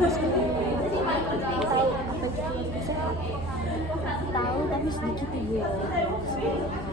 tahu apa itu keluarga sehat? Tahu tapi sedikit ibu. Ini saya kan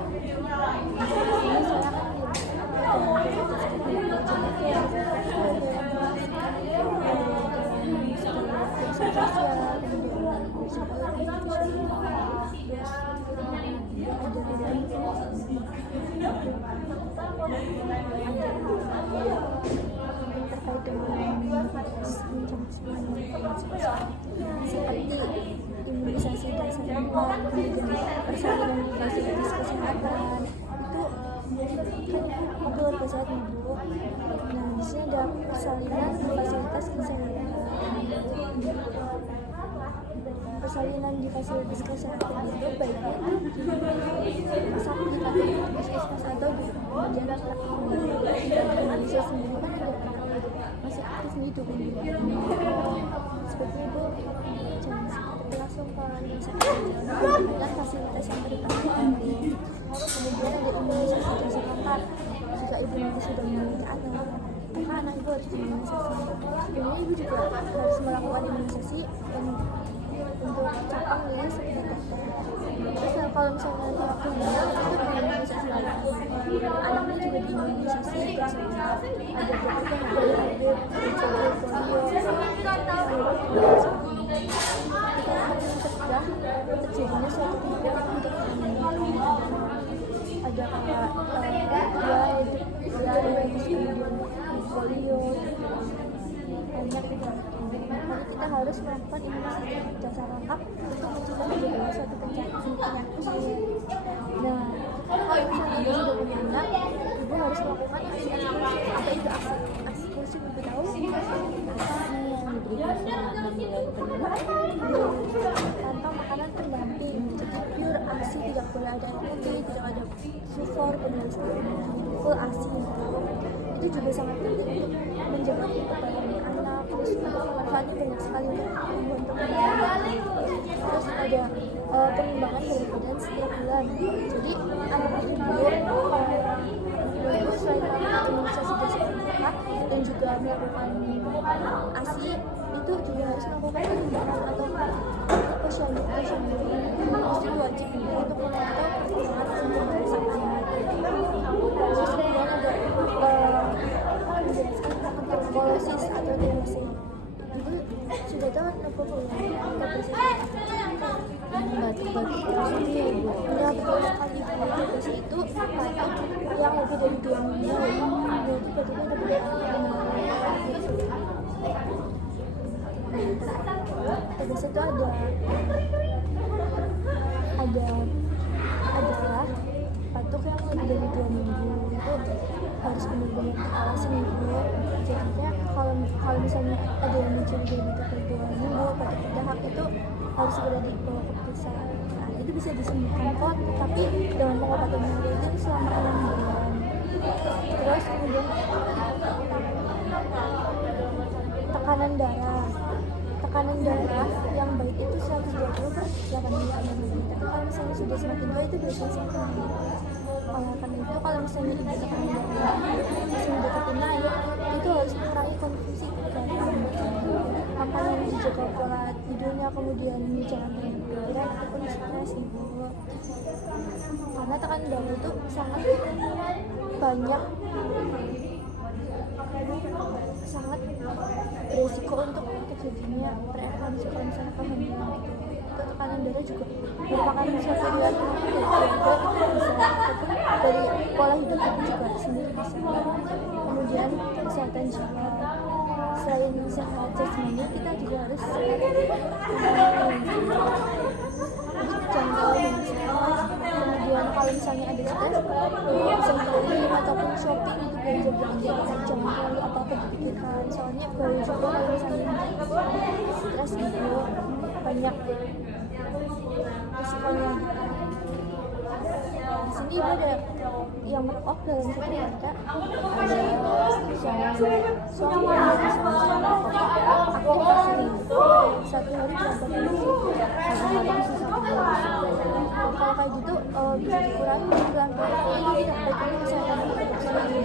terkait dengan seperti imunisasi dasar hewan, persalinan di fasilitas kesehatan itu kan keluarga sehat ibu. Nah di sini ada persalinan di fasilitas kesehatan. Persalinan di fasilitas kesehatan itu baiknya sakit atau puskesmas atau di jarak Indonesia sendiri kan ada masih aktif gitu kan seperti itu. Jangan seperti langsung ke rumah sakit dan fasilitas yang terutama kemudian ada imunisasi dasar lengkap jika ibu nanti sudah memiliki anak maka anak ibu harus diimunisasi. Kemudian ibu juga harus melakukan imunisasi untuk capang ya seperti itu. Terus kalau misalnya nanti waktu hamil itu diimunisasi lagi. Anaknya juga diimunisasi terus ada berbagai polio, mencegah terjadinya suatu penyakit untuk ada kayak kemudian polio banyak juga. Jadi kita harus melakukan imunisasi dasar lengkap untuk mencegah terjadinya suatu penyakit. Nah, kalau misalnya ibu sudah punya anak, ibu harus melakukan aksi eksklusif. Apa itu aksi eksklusif? Ibu tahu? Aksi yang diberikan selama bulan penuh tanpa makanan pendamping. Jadi pure ASI, tidak boleh ada air putih, tidak ada sulfur, dan sebagainya. Full ASI. Itu juga sangat penting untuk menjaga kekebalan anak. Terus manfaatnya banyak sekali untuk anak. Terus ada pengembangan berat badan setiap bulan. Jadi anak ibu selain melakukan imunisasi dasar lengkap dan juga melakukan ASI, itu juga harus melakukan pengembangan atau posyandu itu wajib untuk memantau perkembangan kemampuan sang anak. Terus kemudian ada menjelaskan tentang tuberkulosis atau TBC. Ibu sudah tahu apa TBC? Batuk-batuk terus itu ya ibu. Ya betul sekali ibu. TBC itu batuk yang lebih dari 2 minggu. Jadi batuknya lebih dari 2 minggu. TBC itu adalah batuk yang lebih dari 2 minggu. Itu harus benar-benar diawasin ibu. Jadinya kalau misalnya ada yang mencurigai batuk per 2 minggu, batuk berdahak itu harus segera dibawa ke pemeriksaan. Nah, itu bisa disembuhkan kok, tapi dengan pengobatan yang rutin selama 6 bulan. Terus kemudian tekanan darah yang baik itu 120/80. Tapi kalau misalnya sudah semakin tua itu biasanya semakin naik. Karena itu kalau misalnya ibu tekanan darah masih mendekati naik, itu harus mengurangi konsumsi garam. Makanya dijaga pola tidurnya, kemudian jangan banyak pikiran ataupun stres ibu. Karena tekanan darah itu sangat berisiko untuk terjadinya preeklamsi kalau misalnya kehamilan gitu. Itu tekanan darah juga merupakan suatu riwayat penyakit dari keluarga, itu bisa ataupun dari pola hidup kita juga sendiri bisa. Kemudian kesehatan jiwa, selain sehat jasmani kita juga harus jangan terlalu stres. Kemudian kalau misalnya ada stres, bisa beli ataupun shopping itu belanja jangan terlalu apa-apa dipikirkan. Soalnya baru juga kalau misalnya stres itu banyak resikonya. Di sini ibu ada yang merokok dalam satu keluarga, ada suami yang sama-sama aktivitas ini 1 hari berapa kali kadang-kadang bisa 1 bulan. Kalau kayak gitu bisa dikurangi pelan-pelan. Ini tidak baik untuk kesehatan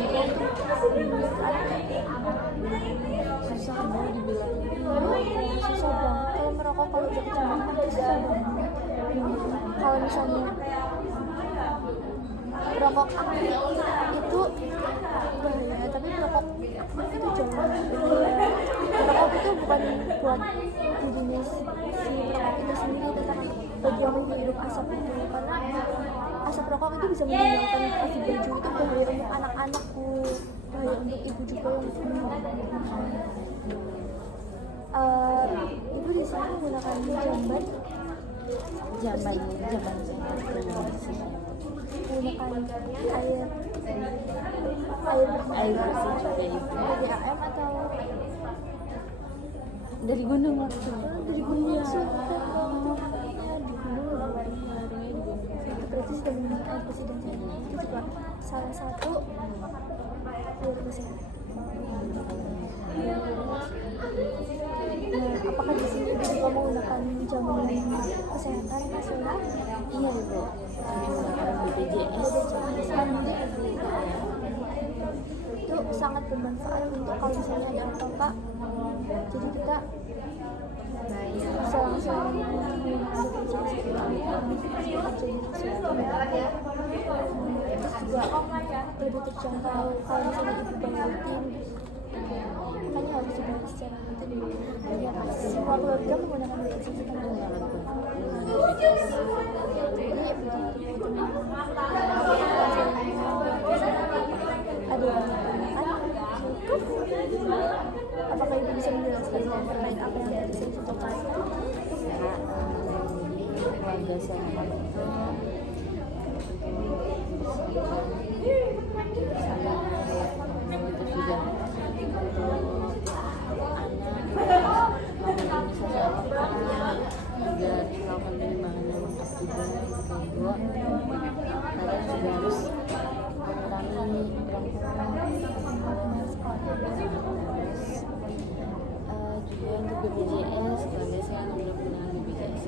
susah banget dibilang. misalnya perokok aktif itu bahaya, tapi perokok aktif itu jangan. Perokok itu bukan buat dirinya si perokok itu sendiri, tetapi bagi yang menghirup asap itu, karena asap rokok itu bisa meninggalkan isi baju. Itu bahaya untuk anak-anakku, bahaya untuk ibu juga yang ibu di sini menggunakan jamban menggunakan air bersih dari AM atau dari gunung maksudnya. dari gunung langsung di gunung itu berarti sudah menggunakan air bersih dan cairan. Itu juga salah satu air bersih. Nah, apakah di sini ibu juga menggunakan jaminan kesehatan nasional? Iya ibu, menggunakan BPJS. Itu sangat bermanfaat untuk kalau misalnya ada apa-apa, jadi kita bisa langsung menggunakan BPJS itu. Terus juga lebih terjangkau kalau misalnya ibu bayar rutin, makanya harus dibayar secara rutin. Ya, semua keluarga menggunakan BPJS itu. Ada yang cukup. Apakah ibu bisa menjelaskan terkait apa yang tadi saya contohkan? Keluarga saya juga untuk BPJS, keluarga saya alhamdulillah menggunakan BPJS.